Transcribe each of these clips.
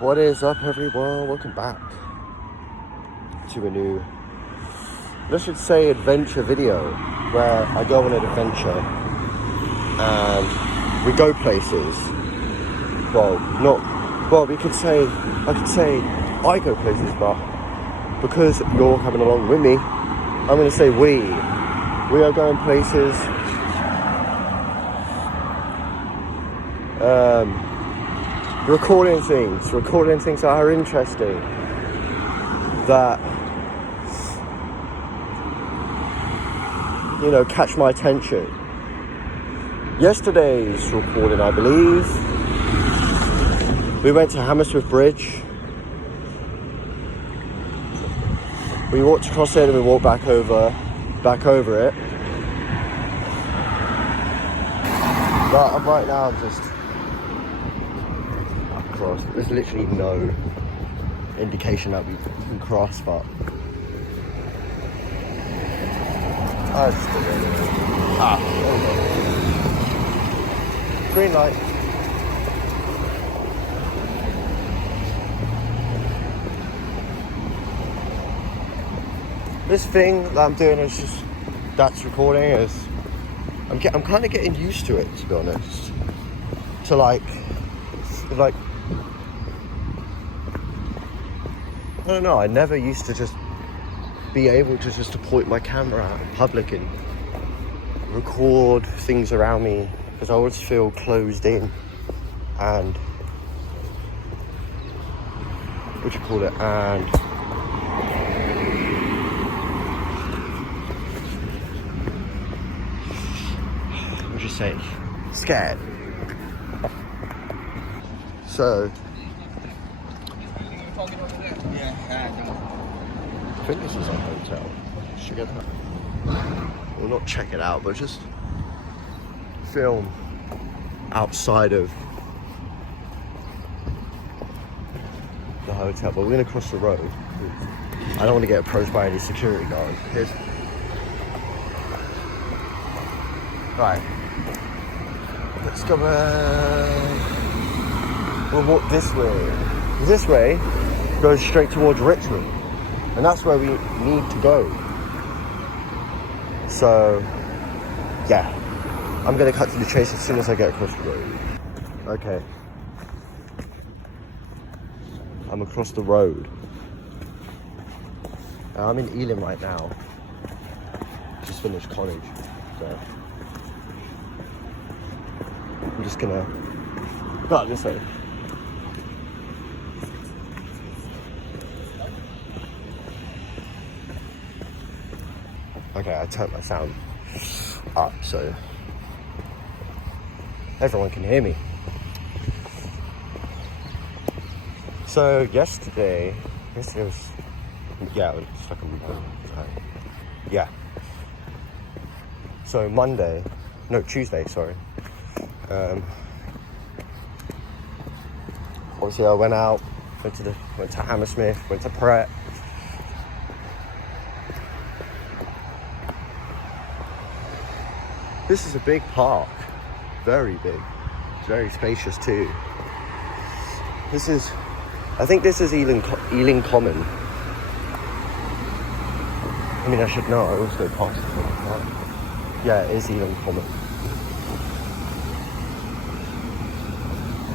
What is up, everyone? Welcome back to a new, I should say, adventure video where I go on an adventure and we go places. I could say I go places, but because you're coming along with me, I'm going to say we are going places. Recording things that are interesting, that, catch my attention. Yesterday's recording, I believe, we went to Hammersmith Bridge. We walked across it and we walked back over it. But right now I'm just across. There's literally no indication that we can cross, but I just do it. Green light. This thing that I'm doing is just, that's recording, is I'm kind of getting used to it, to be honest. To like I don't know, I never used to just be able to just point my camera out in public and record things around me, because I always feel closed in and and say scared. So I think this is our hotel. Should get that. Well, not check it out, but just film outside of the hotel. But we're gonna cross the road. I don't want to get approached by any security guards. Right. Let's go we'll walk this way. This way goes straight towards Richmond. And that's where we need to go. So, yeah. I'm going to cut to the chase as soon as I get across the road. Okay. I'm across the road. I'm in Ealing right now. Just finished college. So I'm just gonna go out this way. Okay, I turned my sound up so everyone can hear me. So yesterday was, it's like a yeah. So Tuesday, sorry. Obviously I went out, went to Hammersmith, went to Pret. This is a big park, very big, it's very spacious too. I think this is Ealing Common. I mean, I should know, I always go past it all the time. Yeah, it is Ealing Common.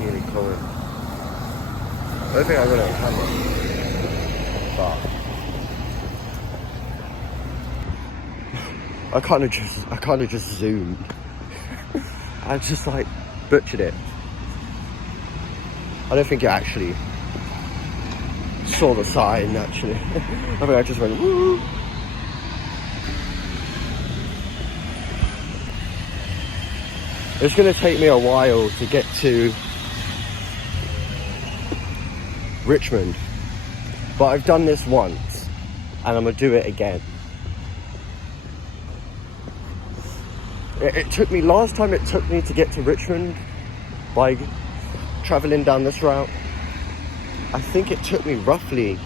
Ealing Common. I don't think I got it on camera, but I kind of just zoomed. I just like butchered it. I don't think it actually saw the sign actually. I think I just went woo. It's going to take me a while to get to Richmond, but I've done this once and I'm going to do it again. Last time it took me to get to Richmond by travelling down this route, I think it took me roughly,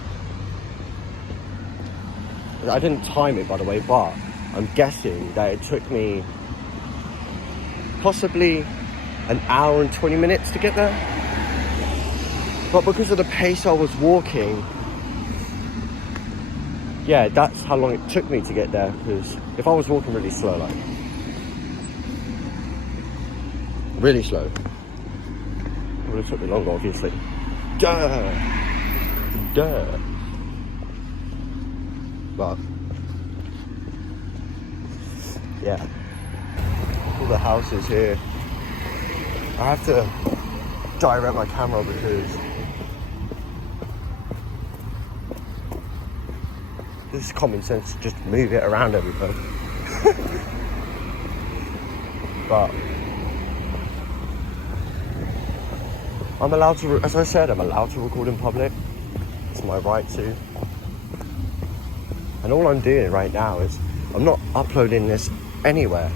I didn't time it by the way, but I'm guessing that it took me possibly an hour and 20 minutes to get there. But because of the pace I was walking, yeah, that's how long it took me to get there. Because if I was walking really slow, like really slow, it would have took me longer, obviously. Duh. But yeah, all the houses here. I have to direct my camera because this is common sense, just move it around everywhere. But I'm allowed to, as I said, I'm allowed to record in public. It's my right to. And all I'm doing right now is, I'm not uploading this anywhere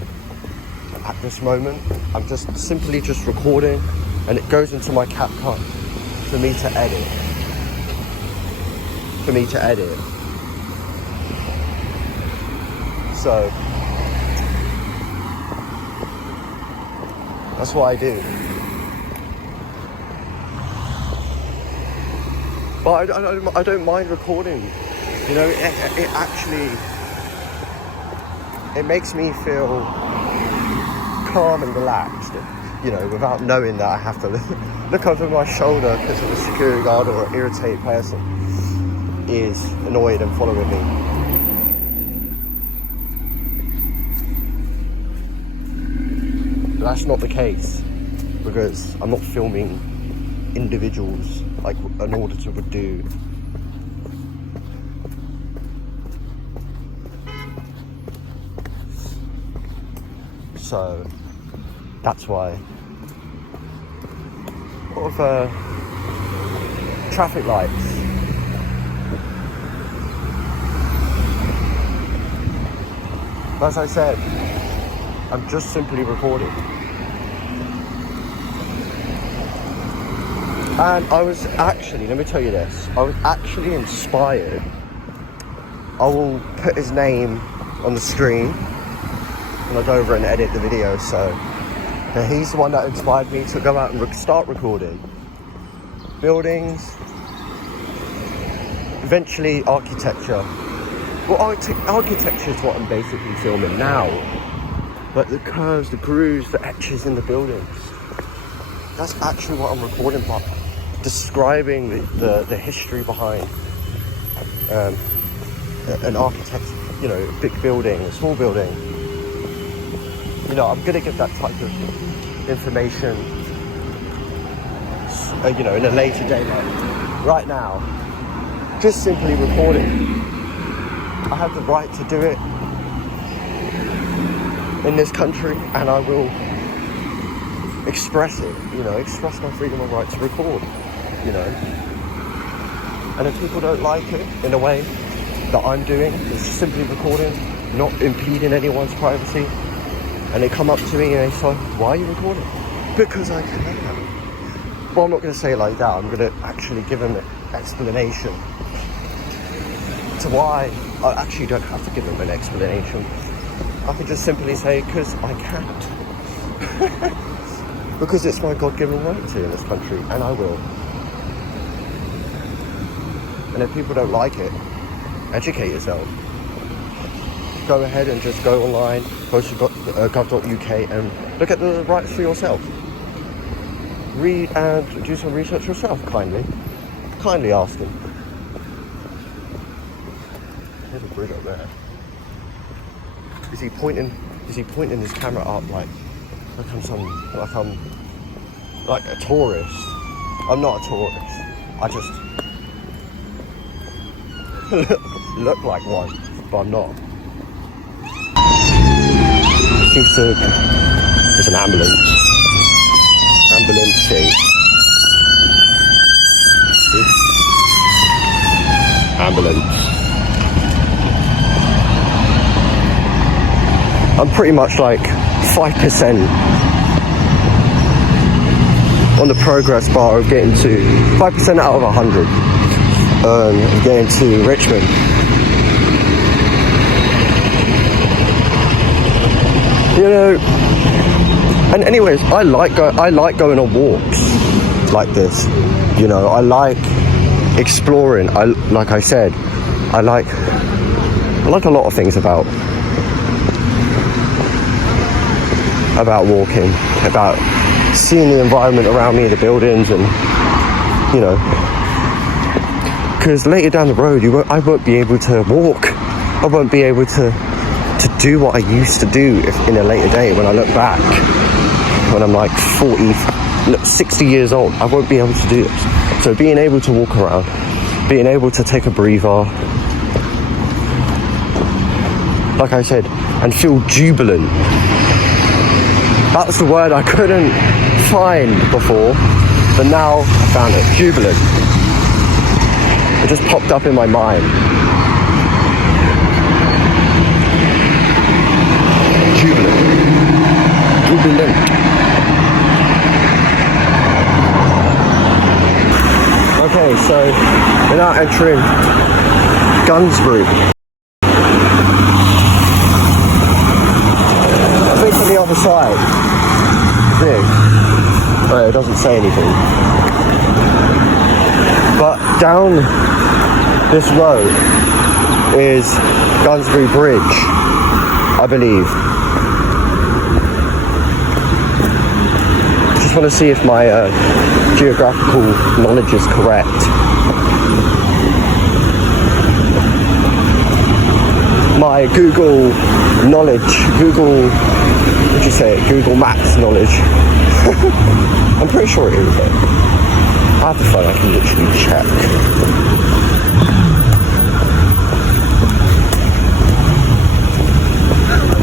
at this moment. I'm just simply just recording, and it goes into my CapCut for me to edit. So that's what I do. But I don't mind recording. You know, it actually, it makes me feel calm and relaxed, you know, without knowing that I have to look over my shoulder because of a security guard or an irritated person is annoyed and following me. But that's not the case, because I'm not filming individuals like an auditor would do. So that's why. What of traffic lights? As I said, I'm just simply recording. And I was actually, let me tell you this, I was actually inspired. I will put his name on the screen when I go over and edit the video, so he's the one that inspired me to go out and start recording buildings, eventually architecture. Well, architecture is what I'm basically filming now, but the curves, the grooves, the etches in the buildings, that's actually what I'm recording about, describing the history behind an architect, you know, a big building, a small building. You know, I'm gonna give that type of information, you know, in a later day. Like right now, just simply recording. I have the right to do it in this country, and I will express it, you know, express my freedom and right to record, you know. And if people don't like it in a way that I'm doing, it's simply recording, not impeding anyone's privacy, and they come up to me and they say, why are you recording? Because I can. Well, I'm not going to say it like that. I'm going to actually give them an explanation to why. I actually don't have to give them an explanation. I could just simply say, because I can't. Because it's my God-given right to in this country, and I will. And if people don't like it, educate yourself. Go ahead and just go online, go to gov.uk and look at the rights for yourself. Read and do some research yourself, kindly asking. There's a bridge up there. Is he pointing his camera up like I'm like a tourist? I'm not a tourist. I just look like one, but I'm not. Seems to, there's an ambulance. Ambulance. I'm pretty much like 5% on the progress bar of getting to 5% out of 100 of getting to Richmond. You know, and anyways, I like going on walks. like this. You know, I like exploring. Like I said, I like a lot of things about walking, about seeing the environment around me, the buildings, and you know, because later down the road I won't be able to walk. I won't be able to do what I used to do in a later day when I look back, when I'm like 60 years old. I won't be able to do this. So being able to walk around, being able to take a breather, like I said, and feel jubilant. That's the word I couldn't find before, but now I found it. Jubilant. It just popped up in my mind. Jubilant. Okay, so we're now entering Gunsbury. I think on the other side. Oh, it doesn't say anything. But down this road is Gunsbury Bridge, I believe. Just want to see if my geographical knowledge is correct. My Google Maps knowledge. I'm pretty sure it is though. I have the phone, I can literally check.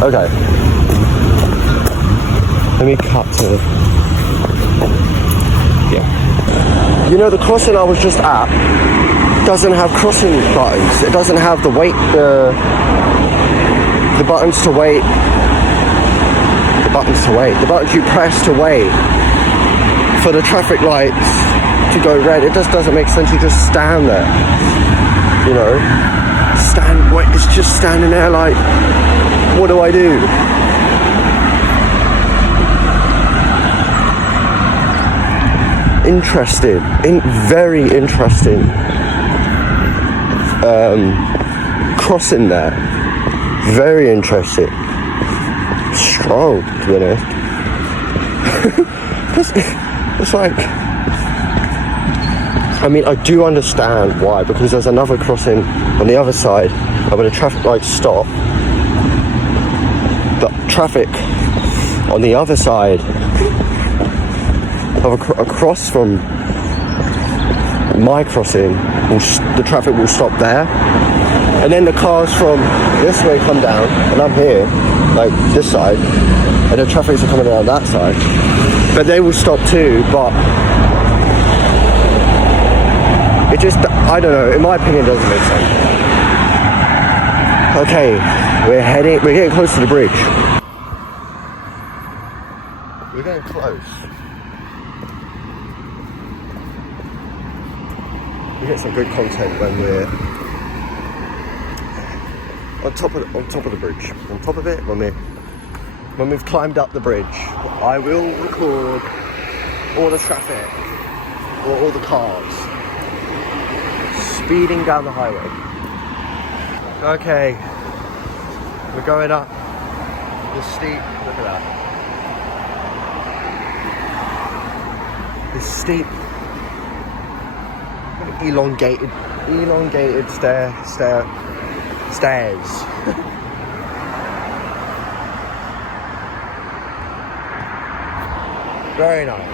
Okay. Let me cut to... Yeah. You know, the crossing I was just at doesn't have crossing buttons. It doesn't have the buttons to wait. The buttons you press to wait for the traffic lights to go red. It just doesn't make sense. You just stand there. You know? It's just standing there like, what do I do? Interesting. Very interesting. Crossing there. Very interesting. Strong, to be honest. It's like, I mean, I do understand why, because there's another crossing on the other side, and when the traffic lights stop, the traffic on the other side of across from my crossing, the traffic will stop there, and then the cars from this way come down, and I'm here, like this side, and the traffics are coming down that side, but they will stop too. But it just, I don't know, in my opinion, it doesn't make sense. Okay, we're getting close to the bridge. We're getting close. We get some good content when we're on top of the bridge. On top of it, when we've climbed up the bridge, I will record all the traffic or all the cars speeding down the highway. Okay, we're going up the steep. Look at that. The steep, elongated stairs. Very nice.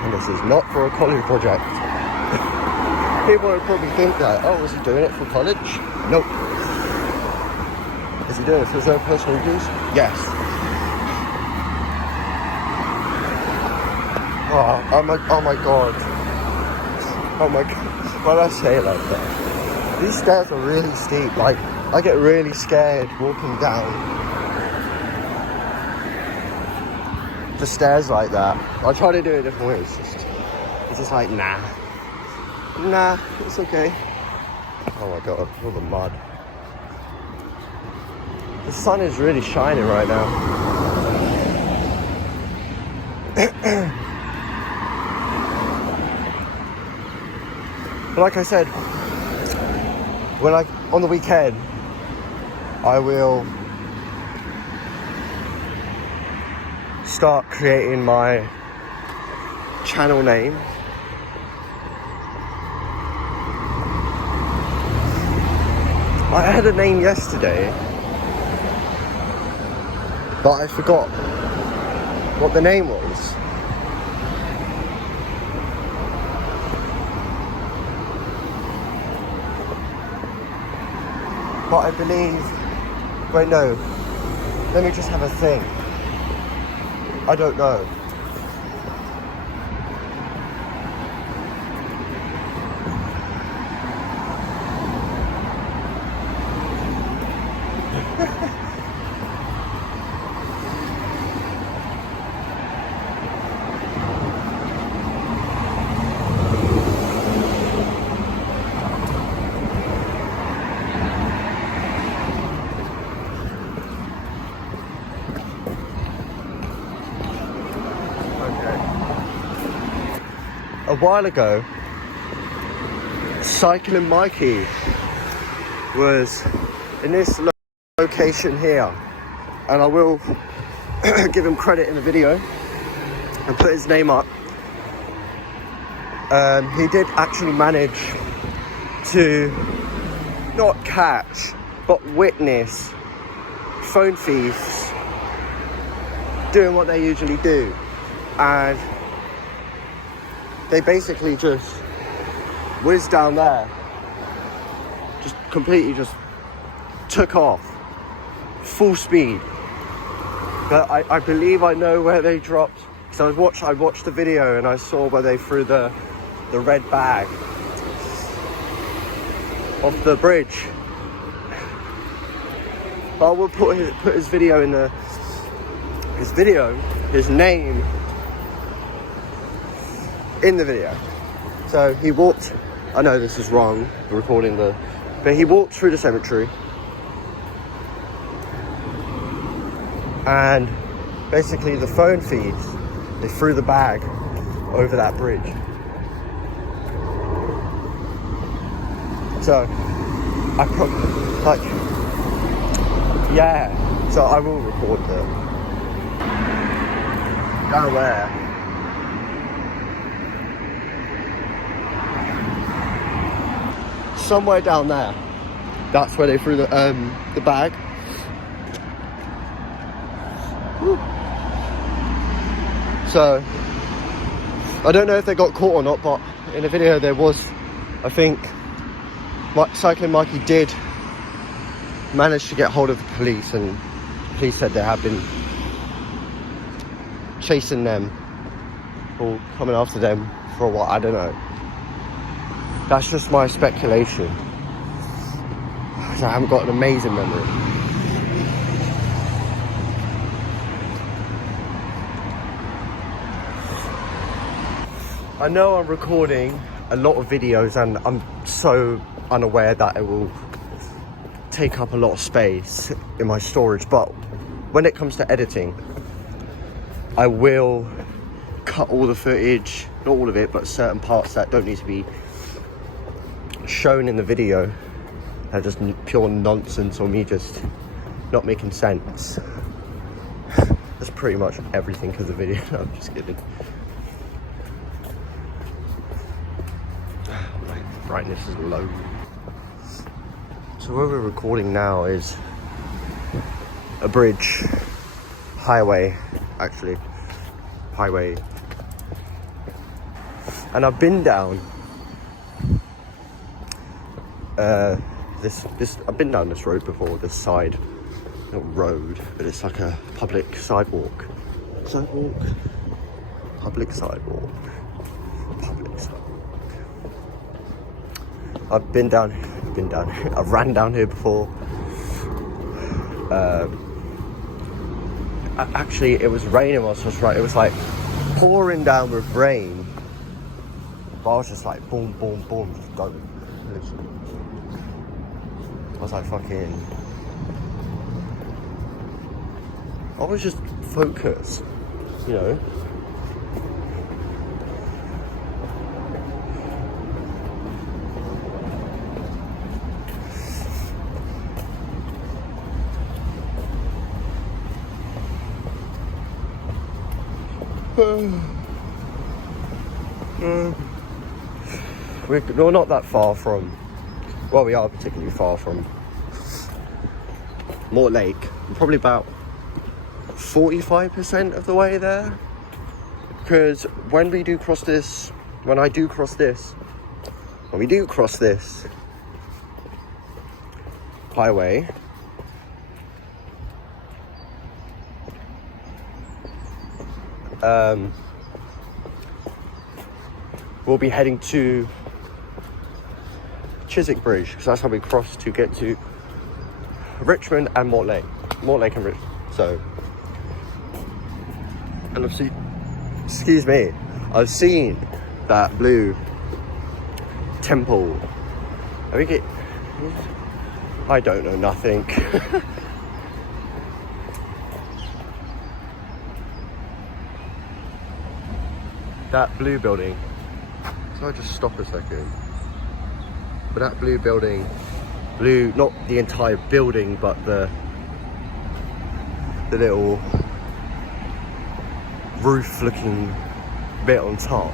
And this is not for a college project. People would probably think that, oh, is he doing it for college? Nope. Is he doing it for his own personal use? Yes. Oh my god. Oh my god. Why did I say it like that? These stairs are really steep. Like, I get really scared walking down the stairs like that. I try to do it different ways. It's just like, nah. Nah, it's okay. Oh my god, all the mud. The sun is really shining right now. But like I said, on the weekend, I will start creating my channel name. I had a name yesterday, but I forgot what the name was. But I believe... Wait, no. Let me just have a think. I don't know. A while ago, Cycling Mikey was in this location here, and I will give him credit in the video and put his name up. He did actually manage to not catch but witness phone thieves doing what they usually do, and they basically just whizzed down there, just completely just took off, full speed. But I believe I know where they dropped. So I watched the video and I saw where they threw the red bag off the bridge. But I will put his video in his name in the video. So he walked, I know this is wrong, but he walked through the cemetery, and basically the phone thieves, they threw the bag over that bridge. So so I will record that. Down there, somewhere down there, that's where they threw the bag. Woo. So I don't know if they got caught or not, but in the video there was, I think, Cycling Mikey did manage to get hold of the police, and the police said they have been chasing them or coming after them for a while. I don't know. That's just my speculation. I haven't got an amazing memory. I know I'm recording a lot of videos and I'm so unaware that it will take up a lot of space in my storage, but when it comes to editing, I will cut all the footage, not all of it, but certain parts that don't need to be shown in the video are just pure nonsense or me just not making sense. That's pretty much everything of the video. No, I'm just kidding. My brightness is low. So where we're recording now is a bridge, highway, and I've been down I've been down this road before, this side, not road, but it's like a public sidewalk. Public sidewalk. I've ran down here before. Actually, it was raining whilst I was right. It was like pouring down with rain. But I was just like, boom, boom, boom, just going. Literally. I was like, fucking. I was just focused, you know. We're not that far from, well, we are particularly far from Mortlake. We're probably about 45% of the way there. Because when we do cross this, when we do cross this highway, we'll be heading to Chiswick Bridge, because that's how we cross to get to Richmond and Mortlake and Richmond. So, and I've seen that blue temple. I don't know nothing. That blue building. So I just stop a second. But that blue building, not the entire building, but the little roof looking bit on top.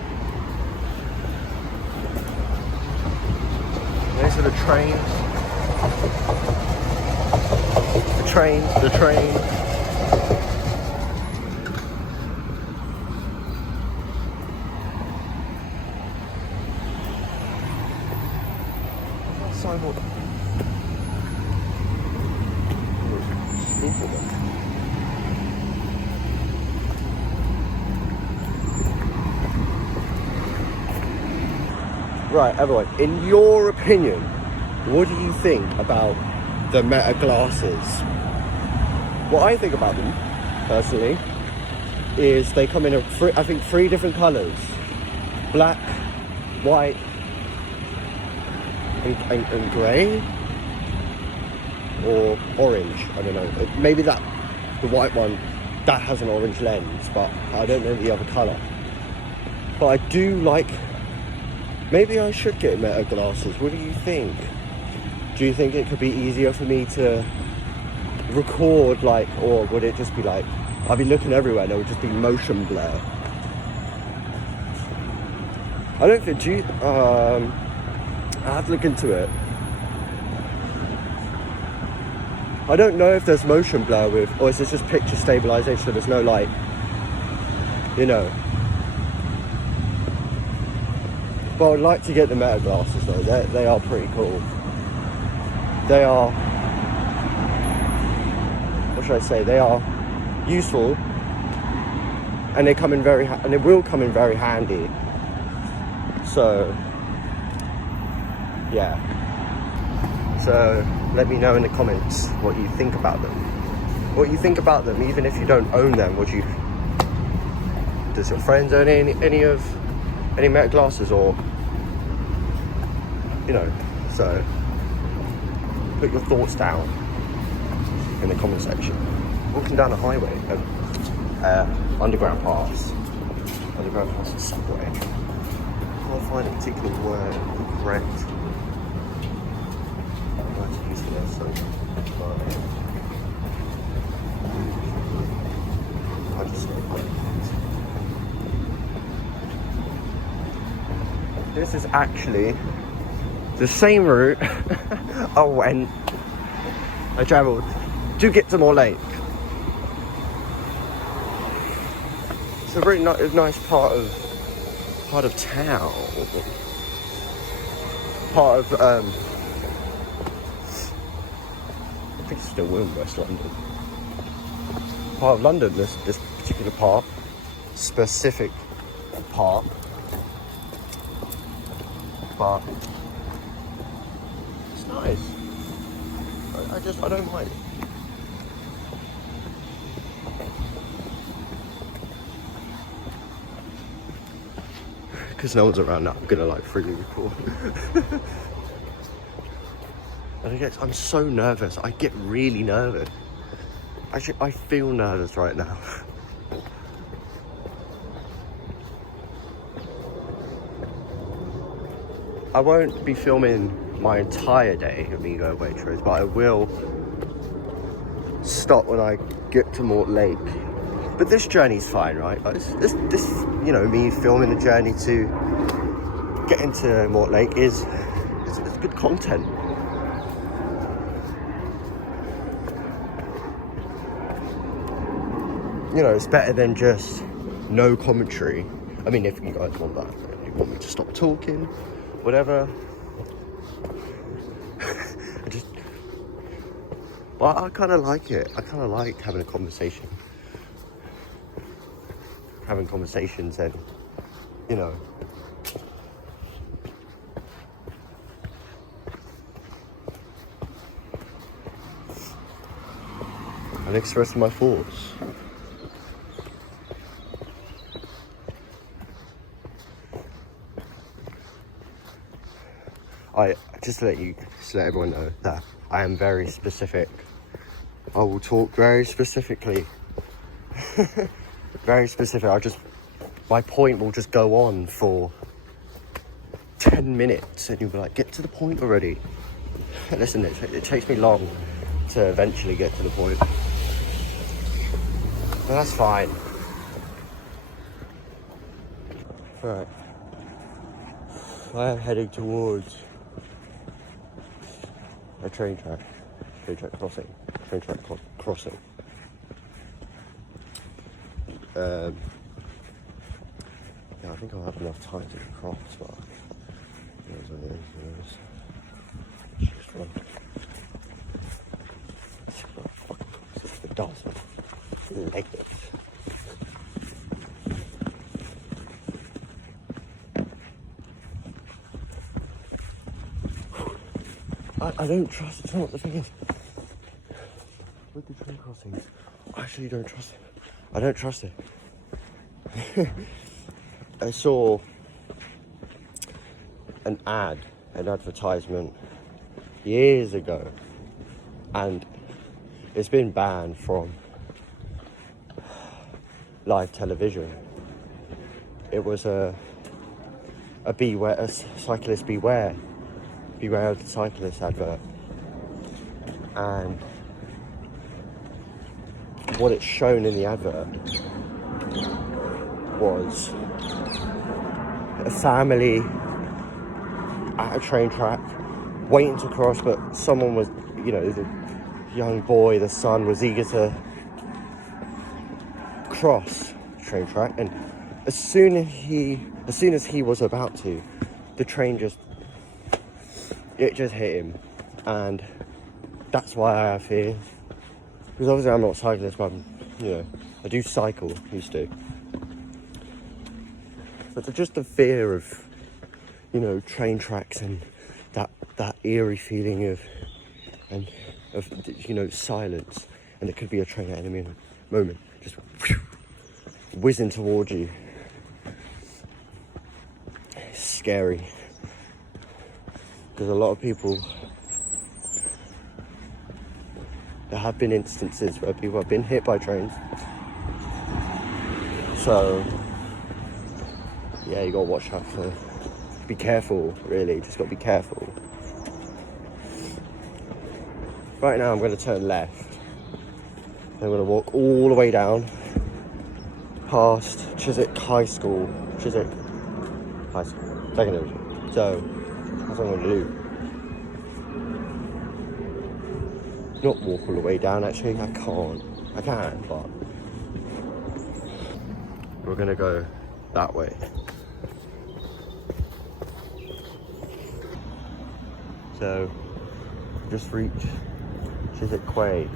These are the trains. The train. Sidewalk. Right, everyone, in your opinion, what do you think about the Meta glasses? What I think about them, personally, is they come in I think 3 different colours. Black, white, and grey, or orange. I don't know. Maybe the white one, that has an orange lens, but I don't know the other colour. But I do like. Maybe I should get Meta glasses. What do you think? Do you think it could be easier for me to record, like, or would it just be like I'd be looking everywhere and it would just be motion blur? I don't think. I have to look into it. I don't know if there's motion blur with, or is this just picture stabilization, so there's no, like, you know. But I'd like to get the Meta glasses though. They are pretty cool. They are, what should I say? They are useful, and they come in and they will come in very handy. So. Yeah, so let me know in the comments what you think about them. Even if you don't own them. Does your friends own any Meta glasses, or, you know? So put your thoughts down in the comment section. Walking down a highway, underground pass and subway. I can't find a particular word correct. So, I just this is actually the same route I travelled to get to Mortlake. It's a very nice part of town. Part of I think it's still in West London. Part of London, this particular part, specific part. But it's nice. I don't mind. because no one's around now, I'm gonna like freely record. And I'm so nervous. I get really nervous. Actually, I feel nervous right now. I won't be filming my entire day of me going Waitrose, but I will stop when I get to Mortlake. But this journey's fine, right? This, you know, me filming the journey to get into Mortlake is good content. You know, it's better than just no commentary. I mean, if you guys want that, if you want me to stop talking, whatever. But I kind of like it. I kind of like having a conversation. Having conversations and, you know. And express my thoughts. Just to let everyone know that I am very specific. I will talk very specifically. Very specific. My point will just go on for 10 minutes and you'll be like, get to the point already. Listen, it takes me long to eventually get to the point. But that's fine. Right. I am heading towards a train track crossing. Yeah, I think I'll have enough time to cross, but it is what it is. Just run. If it does, like it. I don't trust it. You know what the thing is? With the train crossings, I actually don't trust it. I don't trust it. I saw an advertisement years ago, and it's been banned from live television. It was a cyclist beware of the cyclist advert, and what it's shown in the advert was a family at a train track waiting to cross, but someone was, you know, the young boy, the son, was eager to cross the train track, and as soon as he was about to, the train just hit him, and that's why I have fear. Because obviously I'm not a cyclist, but I do cycle, used to. But just the fear of, train tracks and that eerie feeling of silence, and it could be a train at any moment, just whizzing towards you. It's scary. Because a lot of people, there have been instances where people have been hit by trains. So, yeah, you gotta watch out for, be careful, really, just gotta be careful. Right now I'm gonna turn left. I'm gonna walk all the way down, past Chiswick High School, secondary. So, that's what I'm gonna do. Not walk all the way down, actually, I can't. I can, but we're gonna go that way. So, just reached Chiswick Quay.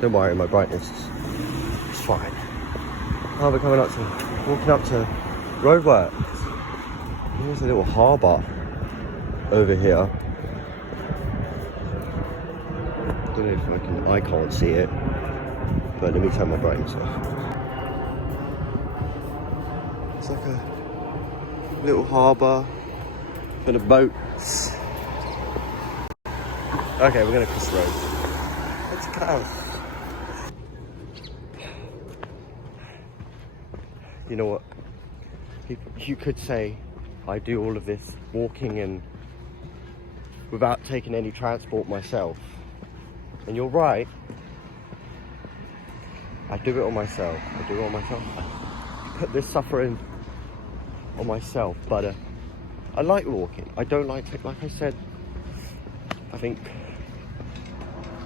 Don't worry, my brightness is fine. Now we're walking up to roadworks. There's a little harbour over here. Don't know if I can't see it, but let me turn my brightness off. like a little harbour for the boats. Okay, we're gonna cross the road. Let's go. You know what? You could say I do all of this walking and without taking any transport myself. And you're right. I do it on myself. I put this suffering on myself, but I like walking. I don't like to, like I said, I think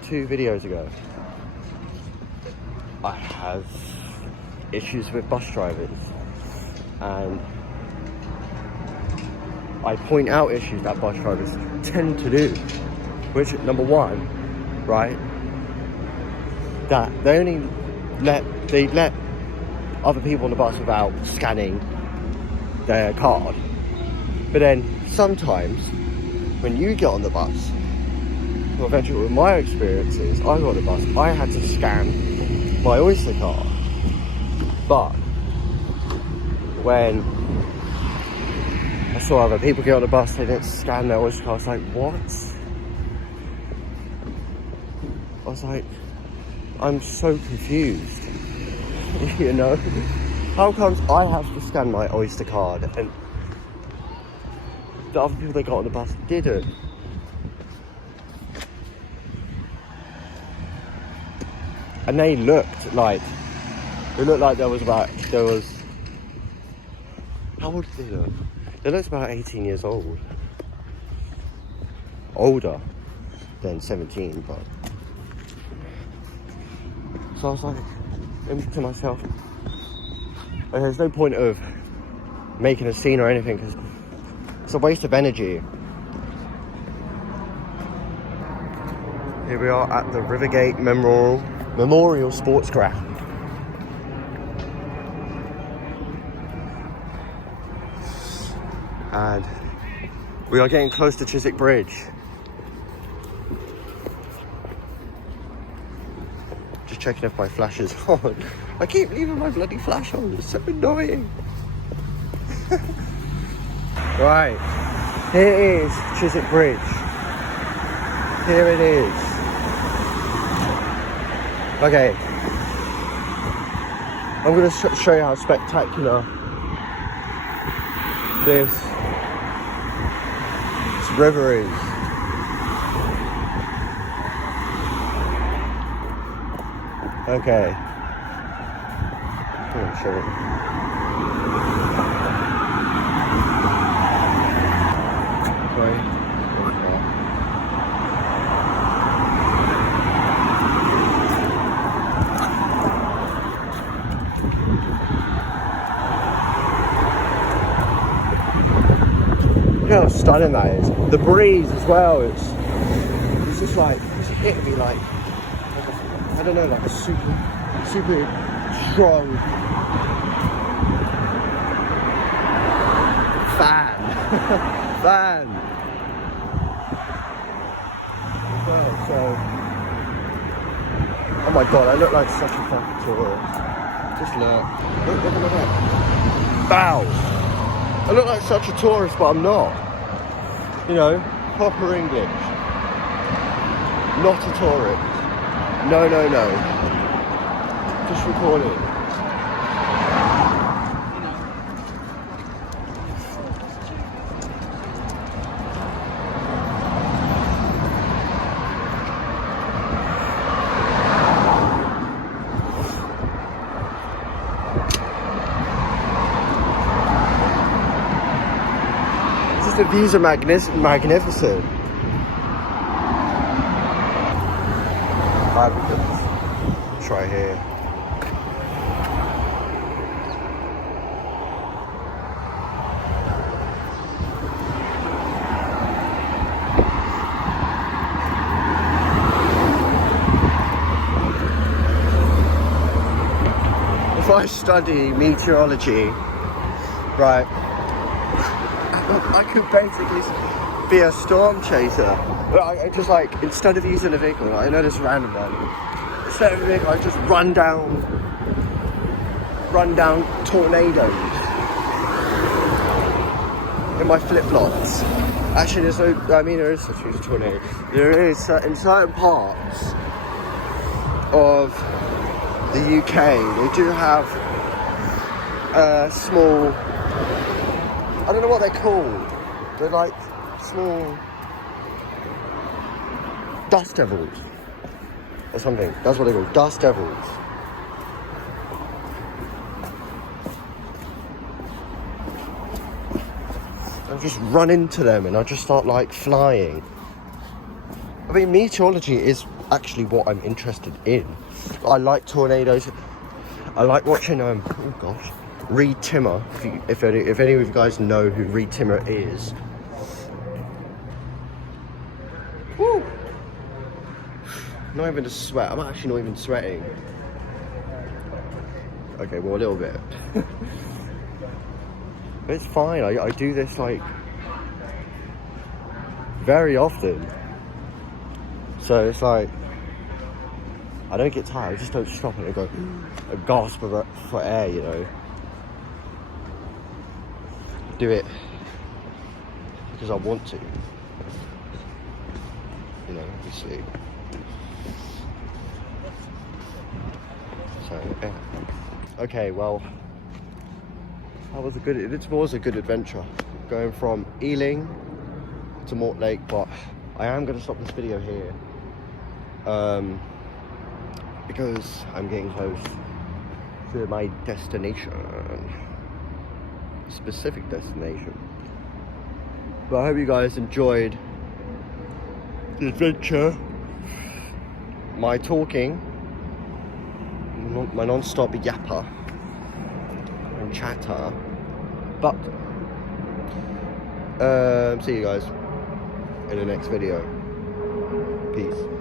2 videos ago, I have issues with bus drivers, and I point out issues that bus drivers tend to do, which, number one, right, that they only let other people on the bus without scanning their card. But then sometimes when you get on the bus, well, eventually with my experiences, I got on the bus, I had to scan my Oyster card. But when I saw other people get on the bus, they didn't scan their Oyster card, I was like, what? I was like, I'm so confused. You know? How comes I have to scan my Oyster card and the other people that got on the bus didn't? And they looked like there was, how old did they look? They looked about 18 years old. Older than 17, but. So I was like, to myself, there's no point of making a scene or anything, because it's a waste of energy. Here we are at the Rivergate Memorial Sports Ground. And we are getting close to Chiswick Bridge. Just checking if my flash is on. I keep leaving my bloody flash on, it's so annoying. Right, here is Chiswick Bridge. Here it is. Okay, I'm going to show you how spectacular this river is. Okay, I'm going to show you. You know how stunning that is. The breeze as well. It's just like, it's hitting me like I don't know, like a super strong fan. Well, so, oh my god, I look like such a fucking tourist. Just look at my head. Bows. I look like such a tourist, but I'm not. You know, proper English. Not a tourist. No. Just recording. The views are magnificent. Try here. If I study meteorology, right, I could basically be a storm chaser. I just like, instead of using a vehicle, I know this is a random one. Instead of a vehicle, I just run down tornadoes. in my flip-flops. Actually, there's no, I mean, there is such a tornado. There is, in certain parts of the UK, they do have small, I don't know what they're called. They're like small dust devils or something. That's what they're called, dust devils. I just run into them and I just start like flying. I mean, meteorology is actually what I'm interested in. I like tornadoes. I like watching oh gosh, Reed Timmer. If any of you guys know who Reed Timmer is. Woo! Not even to sweat. I'm actually not even sweating. Okay, well, a little bit. But it's fine. I do this like very often. So it's like I don't get tired. I just don't stop and I go and gasp for air, you know. Do it because I want to. You know, obviously. So yeah. Okay, well, it was a good adventure going from Ealing to Mortlake, but I am going to stop this video here because I'm getting close to my destination, specific destination. But I hope you guys enjoyed the adventure, my talking, my non-stop yapper and chatter. But see you guys in the next video. Peace.